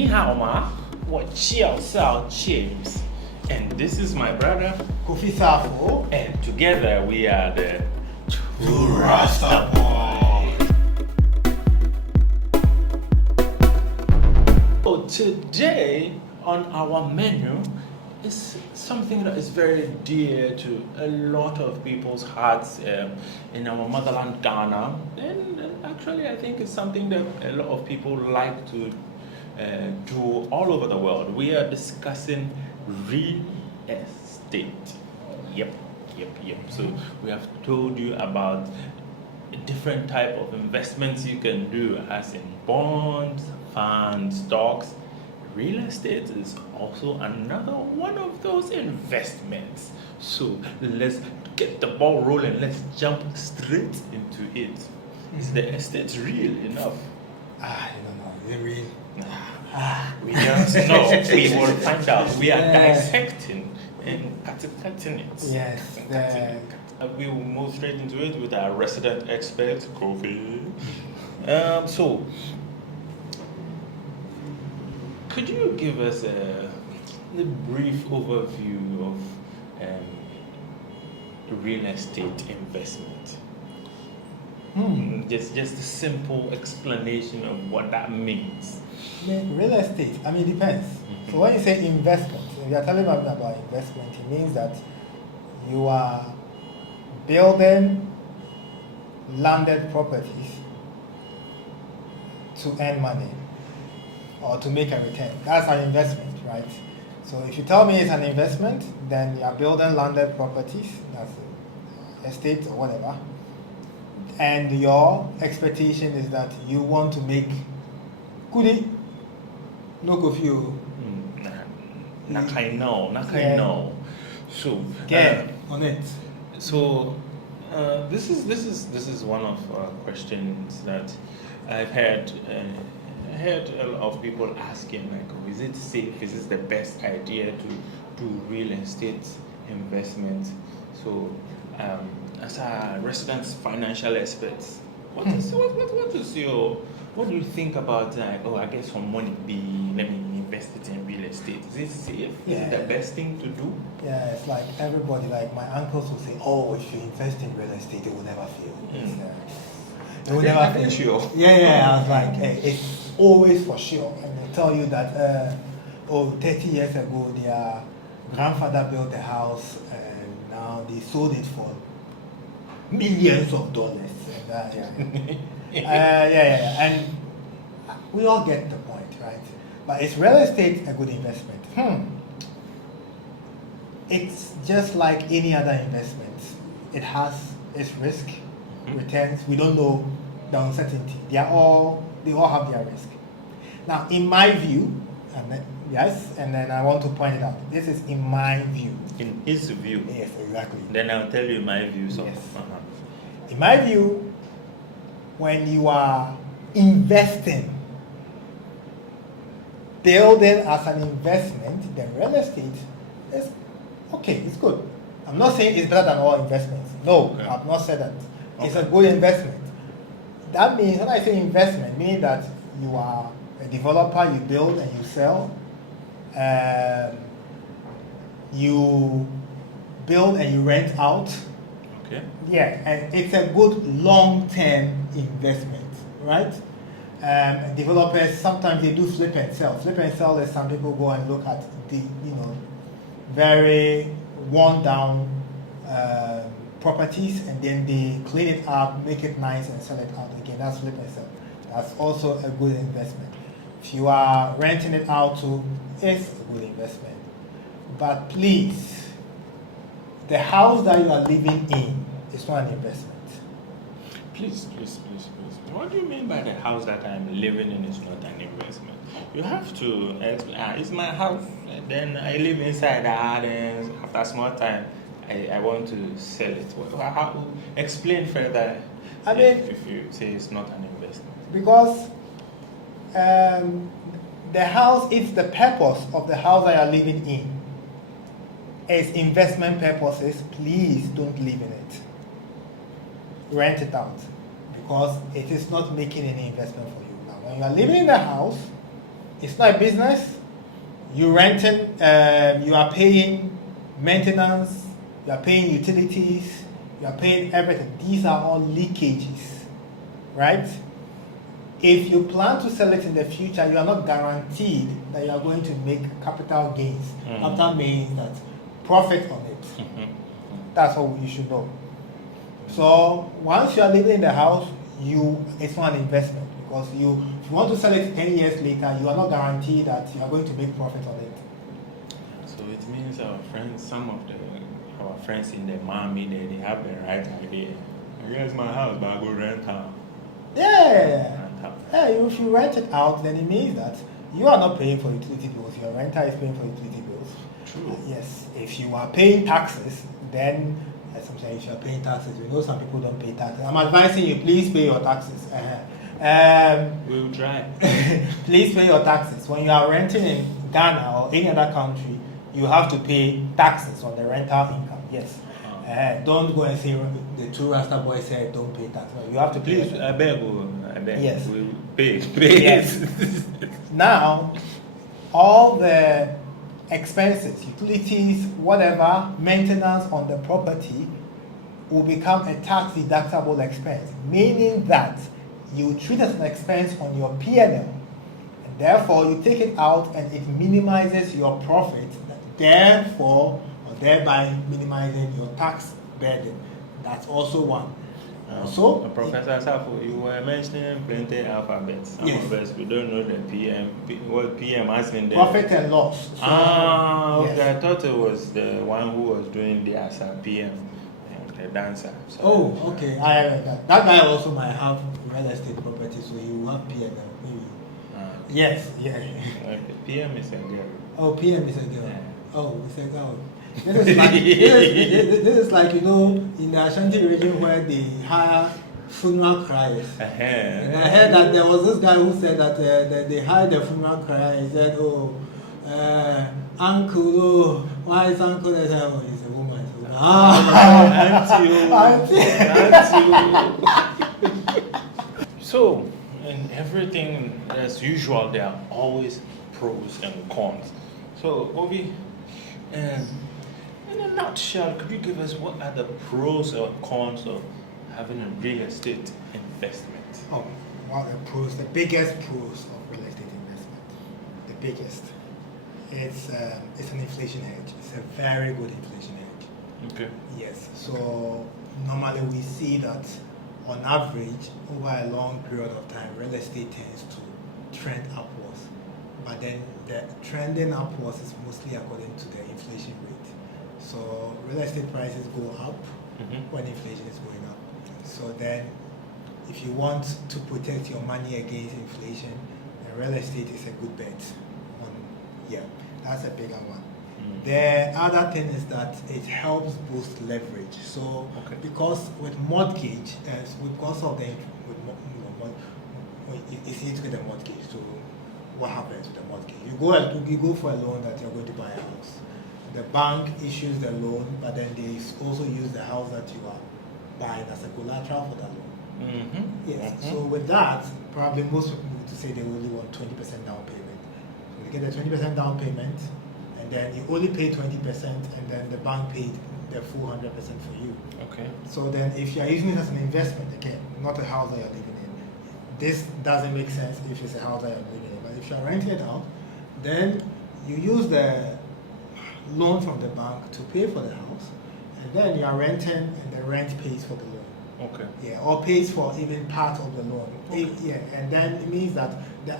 Ni hao ma, 我叫绍 James, and this is my brother Kofi Safo. and together we are the Two Rasta boys. So today on our menu is something that is very dear to a lot of people's hearts in our motherland Ghana, and actually I think it's something that a lot of people like to do all over the world. We are discussing real estate. Yep. So we have told you about different type of investments you can do, as in bonds, funds, stocks. Real estate is also another one of those investments. So let's get the ball rolling. Let's jump straight into it. Is the estate real enough? I don't know. Is it real? We don't know. We will find out. We are dissecting and cutting it. Yes. We will move straight into it with our resident expert, Kofi. So, could you give us a brief overview of real estate investment? Just a simple explanation of what that means. Real estate, it depends. So when you say investment, if you are telling me about investment, it means that you are building landed properties to earn money or to make a return. That's an investment, right? So if you tell me it's an investment, then you are building landed properties, that's estate or whatever, and your expectation is that you want to make goodie, no go few. Nakaino. So Get on it. So this is one of questions that I've heard. I heard a lot of people asking, like, oh, is it safe? Is this the best idea to do real estate investment? So, as a resident financial expert, what do you think about? I get some money. Let me invest it in real estate. Is it safe? Yeah. Is it the best thing to do? Yeah, it's like everybody, like my uncles will say, oh, if you invest in real estate, it will never fail. It will never fail. Sure. Yeah, I was like, hey, it's always for sure. And they tell you that, 30 years ago, their grandfather built a house and now they sold it for millions of dollars. And we all get the point, right? But is real estate a good investment? It's just like any other investment. It has its risk, returns. We don't know the uncertainty. They all have their risk. Now, in my view, and then I want to point it out. This is in my view. In his view. Yes, exactly. Then I'll tell you my view. So. Yes. In my view, when you are investing, building as an investment, then real estate is okay, it's good. I'm not saying it's better than all investments. No, okay. I've not said that. Okay. It's a good investment. That means, when I say investment, meaning that you are a developer, you build and you sell. You build and you rent out. Okay. Yeah, and it's a good long-term investment, right? Developers, sometimes they do flip and sell. Flip and sell is some people go and look at the, very worn down properties, and then they clean it up, make it nice, and sell it out again. That's flip and sell. That's also a good investment. If you are renting it out to, it's a good investment. But please, the house that you are living in is not an investment. Please. What do you mean by the house that I'm living in is not an investment? You have to explain. It's my house. Then I live inside the gardens. After a small time, I want to sell it. How, explain further. If you say it's not an investment. Because the house, it's the purpose of the house that you are living in. As investment purposes, please don't live in it. Rent it out, because it is not making any investment for you. Now, when you are living in the house, It's not a business. You renting, you are paying maintenance, you are paying utilities, you are paying everything. These are all leakages, right? If you plan to sell it in the future, you are not guaranteed that you are going to make capital gains. Capital means that profit on it. That's all you should know. So once you are living in the house, it's not an investment, because if you want to sell it 10 years later, you are not guaranteed that you are going to make profit on it. So it means our friends, our friends in the Miami, they have the right idea. Here's my house, but I go rent out. Yeah. If you rent it out, then it means that you are not paying for utility bills. Your renter is paying for utility bills. True. Yes. If you are paying taxes, then sometimes if you are paying taxes, you know some people don't pay taxes. I'm advising you, please pay your taxes. We'll try. Please pay your taxes. When you are renting in Ghana or any other country, you have to pay taxes on the rental income. Yes. Don't go and say the two Rasta boys said don't pay tax. You have to pay. Please, I beg. Yes. We'll pay. Yes. Now, all the expenses, utilities, whatever, maintenance on the property will become a tax deductible expense, meaning that you treat it as an expense on your P&L, and therefore you take it out and it minimizes your profit, therefore, or thereby minimizing your tax burden. That's also one. So, Professor Safo, you were mentioning plenty alphabets. Some yes. of us, we don't know the what PM has in there. Profit and loss. So, okay. yes. I thought it was the one who was doing the as a PM, the dancer. So, oh, okay. I read that. That guy also might have real estate property, so he will have PM maybe. Yes, yeah. Okay. PM is a girl. Oh, PM is a girl. Yeah. Oh, it's a girl. This is like this is like, you know, in the Ashanti region where they hire funeral criers. And I heard that there was this guy who said that they hired a funeral crier. He said, uncle, why is uncle? I said, oh, he's a woman. Auntie. So, in everything as usual, there are always pros and cons. So, Obi, in a nutshell, could you give us what are the pros or cons of having a real estate investment? Oh, what are the pros? The biggest pros of real estate investment. The biggest. It's an inflation hedge. It's a very good inflation hedge. Okay. Yes. So normally we see that on average, over a long period of time, real estate tends to trend upwards. But then the trending upwards is mostly according to the inflation rate. So real estate prices go up when inflation is going up. So then if you want to protect your money against inflation, real estate is a good bet. That's a bigger one. The other thing is that it helps boost leverage. So because with mortgage, because of it's easy to get a mortgage. So what happens with the mortgage? You go for a loan that you're going to buy a house. The bank issues the loan, but then they also use the house that you are buying as a collateral for that loan. Yes. So with that, probably most people would say they only want 20% down payment. So they get the 20% down payment, and then you only pay 20%, and then the bank paid the full 100% for you. Okay. So then if you are using it as an investment, again, not a house that you're living in, this doesn't make sense if it's a house that you're living in. But if you're renting it out, then you use the loan from the bank to pay for the house, and then you are renting and the rent pays for the loan. Okay. Yeah, or pays for even part of the loan. Okay. And then it means that the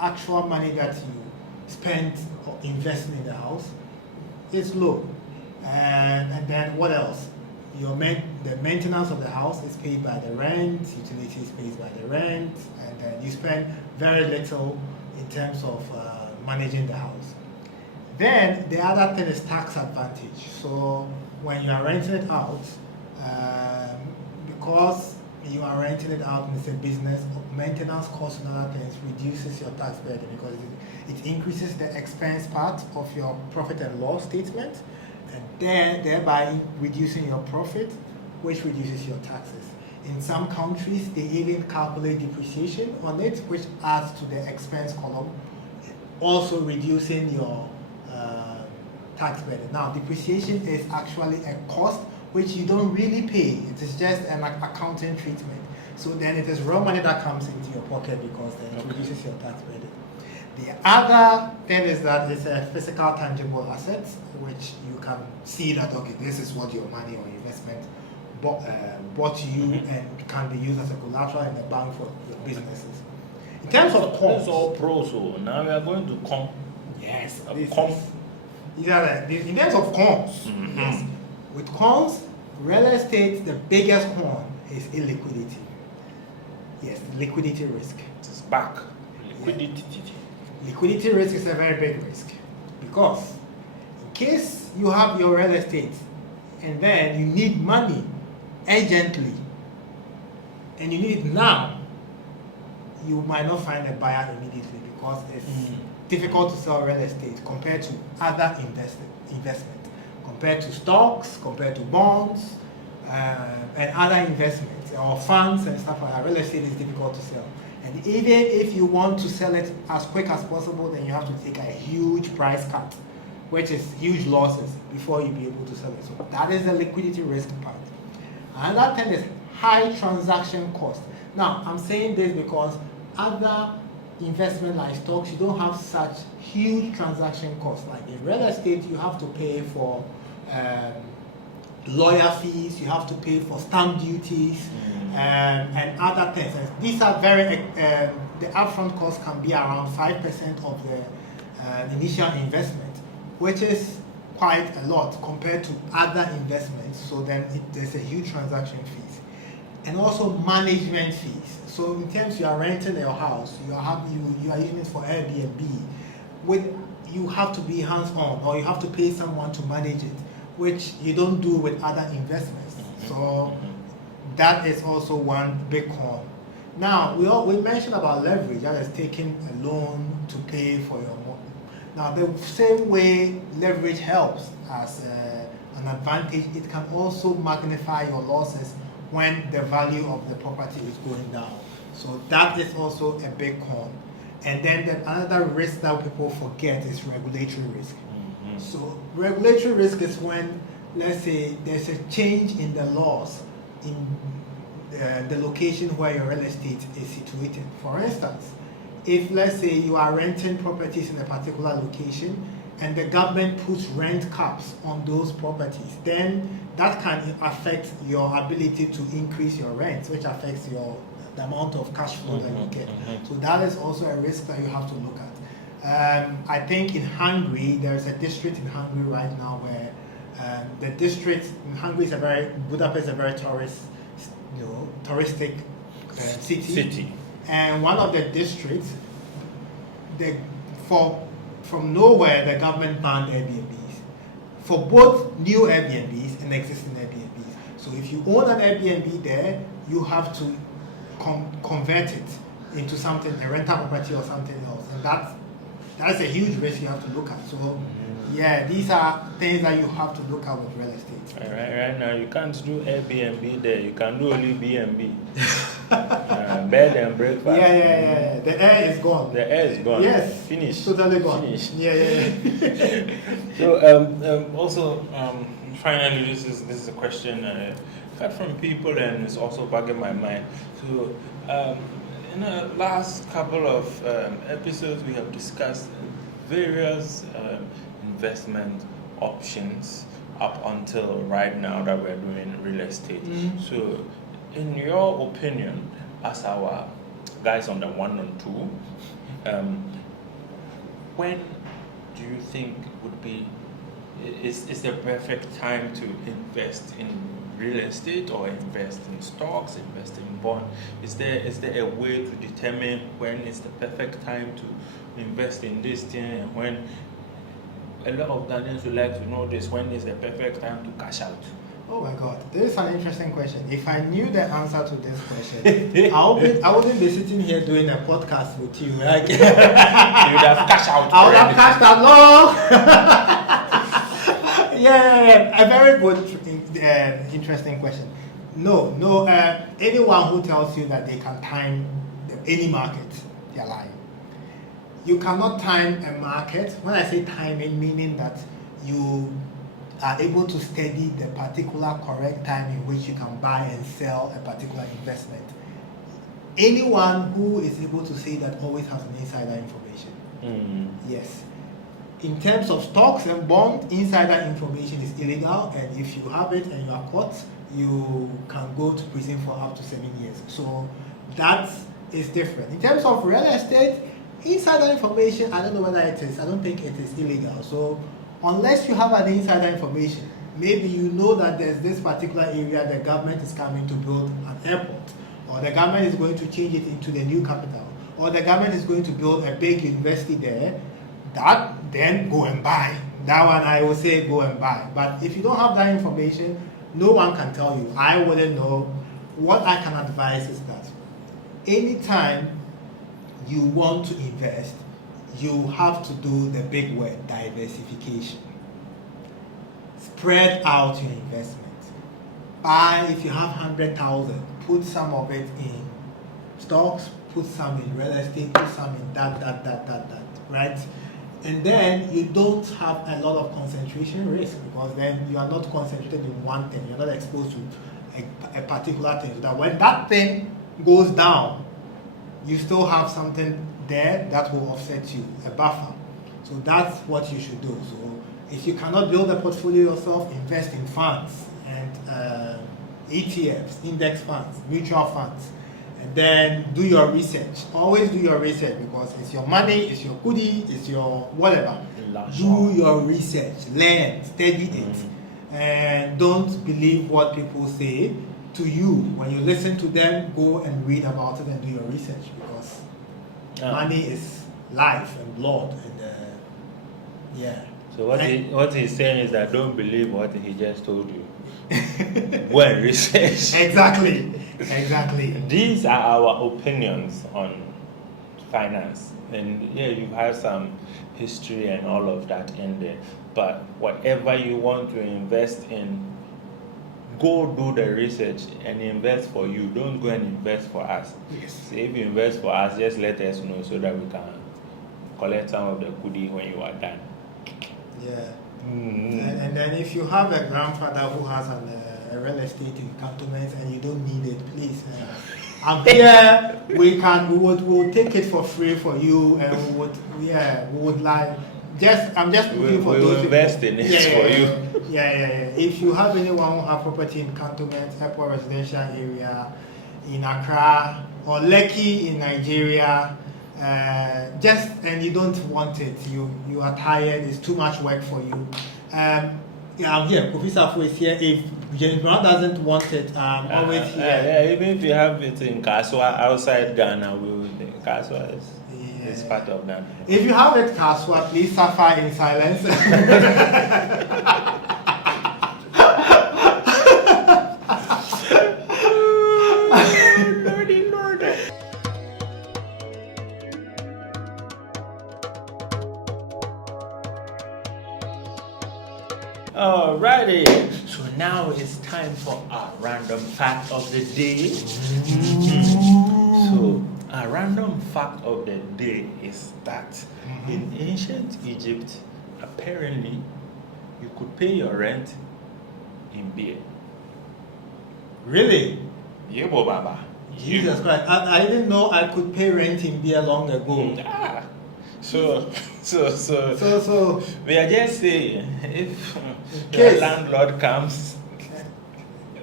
actual money that you spent or investing in the house is low. And then what else? The maintenance of the house is paid by the rent, utilities paid by the rent, and then you spend very little in terms of managing the house. Then the other thing is tax advantage. So when you are renting it out, because you are renting it out and it's a business, maintenance costs and other things reduces your tax burden because it increases the expense part of your profit and loss statement, and then thereby reducing your profit, which reduces your taxes. In some countries, they even calculate depreciation on it, which adds to the expense column also reducing your tax burden. Now, depreciation is actually a cost which you don't really pay. It is just an accounting treatment. So then it is raw money that comes into your pocket because then it reduces your tax burden. The other thing is that it's a physical tangible asset which you can see that, okay, this is what your money or investment bought you and can be used as a collateral in the bank for your businesses. In terms of costs, it's all pro, so now we are going to come. Yes, in terms of cons, yes. With cons, real estate, the biggest con is illiquidity. Yes, liquidity risk. It's back. Liquidity. Yeah. Liquidity risk is a very big risk because in case you have your real estate and then you need money urgently and you need it now, you might not find a buyer immediately because it's difficult to sell real estate compared to other investment, compared to stocks, compared to bonds, and other investments or funds and stuff like that. Real estate is difficult to sell. And even if you want to sell it as quick as possible, then you have to take a huge price cut, which is huge losses before you be able to sell it. So that is the liquidity risk part. Another thing is high transaction cost. Now, I'm saying this because other investment like stocks, you don't have such huge transaction costs. Like in real estate, you have to pay for lawyer fees, you have to pay for stamp duties, and other things. And these are very, the upfront cost can be around 5% of the initial investment, which is quite a lot compared to other investments. So then there's a huge transaction fees. And also management fees. So in terms you are renting your house, you are using it for Airbnb, you have to be hands-on or you have to pay someone to manage it, which you don't do with other investments. So that is also one big con. Now we mentioned about leverage, that is taking a loan to pay for your mortgage. Now the same way leverage helps as an advantage, it can also magnify your losses when the value of the property is going down. So that is also a big con. And then another risk that people forget is regulatory risk. So regulatory risk is when, let's say, there's a change in the laws in the location where your real estate is situated. For instance, if let's say you are renting properties in a particular location and the government puts rent caps on those properties, then that can affect your ability to increase your rent, which affects the amount of cash flow that you get. So that is also a risk that you have to look at. I think in Hungary, there's a district in Hungary right now where the district in Hungary is Budapest is a very touristic city. And one of the districts, from nowhere, the government banned Airbnbs for both new Airbnbs and existing Airbnbs. So if you own an Airbnb there, you have to convert it into something, a rental property or something else, and that's a huge risk you have to look at. So yeah, these are things that you have to look at with real estate. Right now, you can't do Airbnb there. You can do only B&B. Bed and breakfast. Yeah. The air is gone. The air is gone. Yes. Finished. Totally gone. Finished. Yeah. So also, finally, this is a question I've heard from people, and it's also bugging my mind. So in the last couple of episodes, we have discussed various investment options up until right now that we're doing real estate. So in your opinion, as our guys on the 1 and 2, when do you think would be is the perfect time to invest in real estate or invest in stocks, invest in bond? Is there a way to determine when is the perfect time to invest in this thing, and when a lot of Ghanaians would like to know this, when is the perfect time to cash out? Oh my God, this is an interesting question. If I knew the answer to this question, I wouldn't be sitting here doing a podcast with you. Like, you would have cashed out. I would have cashed out long. Yeah, a very good, interesting question. No. Anyone who tells you that they can time any market, they're lying. you cannot time a market. When I say timing, meaning that you are able to study the particular correct time in which you can buy and sell a particular investment. Anyone who is able to say that always has an insider information. Yes. In terms of stocks and bonds, insider information is illegal, and if you have it and you are caught, you can go to prison for up to 7 years. So that is different. In terms of real estate, insider information, I don't know whether it is, I don't think it is illegal. So unless you have an insider information, maybe you know that there's this particular area the government is coming to build an airport, or the government is going to change it into the new capital, or the government is going to build a big university there, that then go and buy. That one I will say go and buy. But if you don't have that information, no one can tell you. I wouldn't know. What I can advise is that anytime you want to invest, you have to do the big word, diversification. Spread out your investment. Buy, if you have 100,000, put some of it in stocks, put some in real estate, put some in that, right? And then you don't have a lot of concentration risk, because then you are not concentrated in one thing. You're not exposed to a particular thing. So that when that thing goes down, you still have something there that will offset you, a buffer. So that's what you should do. So if you cannot build a portfolio yourself, invest in funds and ETFs, index funds, mutual funds. And then do your research. Always do your research, because it's your money, it's your goodie, it's your whatever. Do your research, learn, study it, and don't believe what people say to you. When you listen to them, go and read about it and do your research, because money is life and blood, and yeah. So what he's saying is that don't believe what he just told you. Go and research. Exactly. These are our opinions on finance, and yeah, you have some history and all of that in there. But whatever you want to invest in, go do the research and invest for you. Don't go and invest for us. Yes. So if you invest for us, just let us know so that we can collect some of the goodie when you are done. Yeah. And then if you have a grandfather who has a real estate in cantonments and you don't need it, please. I'm here. We'll take it for free for you, and we would like. I'm just looking for those. We'll invest in it for you. Yeah. If you have anyone who have property in cantonments, airport residential area, in Accra or Lekki in Nigeria, and you don't want it, you are tired, it's too much work for you. I'm here. Professor Fu is here. If James Brown doesn't want it, I'm always here. Even if you have it in Kaswa outside Ghana, Kaswa is part of Ghana. If you have it Kaswa, please suffer in silence. Alrighty, so now it's time for our random fact of the day. So, our random fact of the day is that in ancient Egypt, apparently, you could pay your rent in beer. Really? Yebo Baba. Jesus Christ, I didn't know I could pay rent in beer long ago. So we are just saying, if the landlord comes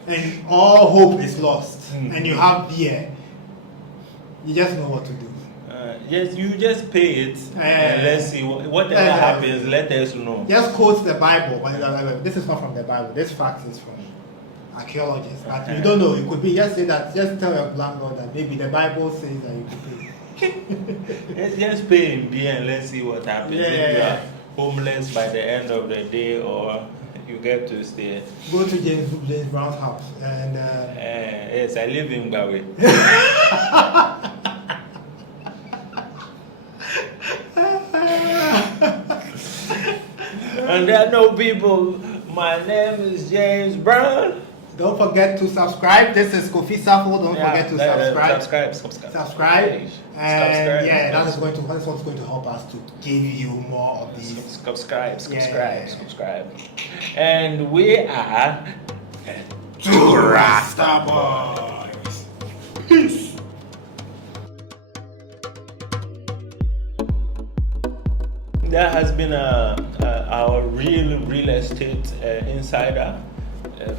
and all hope is lost, and you have beer, you just know what to do. Yes, you just pay it, and let's see whatever happens. Let us know. Just quote the Bible. This is not from the Bible. This fact is from archaeologists. But you don't know. It could be. Just say that. Just tell your landlord that maybe the Bible says that you could pay. Let's just pay in beer and let's see what happens. If you are homeless by the end of the day, or you get to stay. Go to James Brown's house and. Yes, I live in Gawe. And there are no people. My name is James Brown. Don't forget to subscribe. This is Kofi Safo. Don't forget to subscribe. Subscribe. And yeah, that's what's going to help us to give you more of these. Subscribe. And we are Two Rasta Boys. Peace. That has been our real estate insider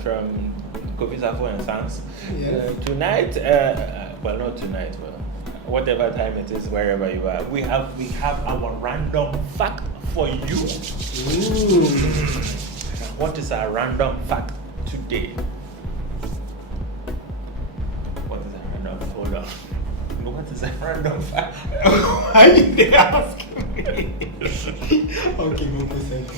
from Kofi Safo and Sons. Yes. Tonight, well, not tonight, but whatever time it is, wherever you are, we have our random fact for you. Ooh. What is our random fact today? What is a random? Hold on. What is a random fact? Why did they ask me? Okay, go for a second.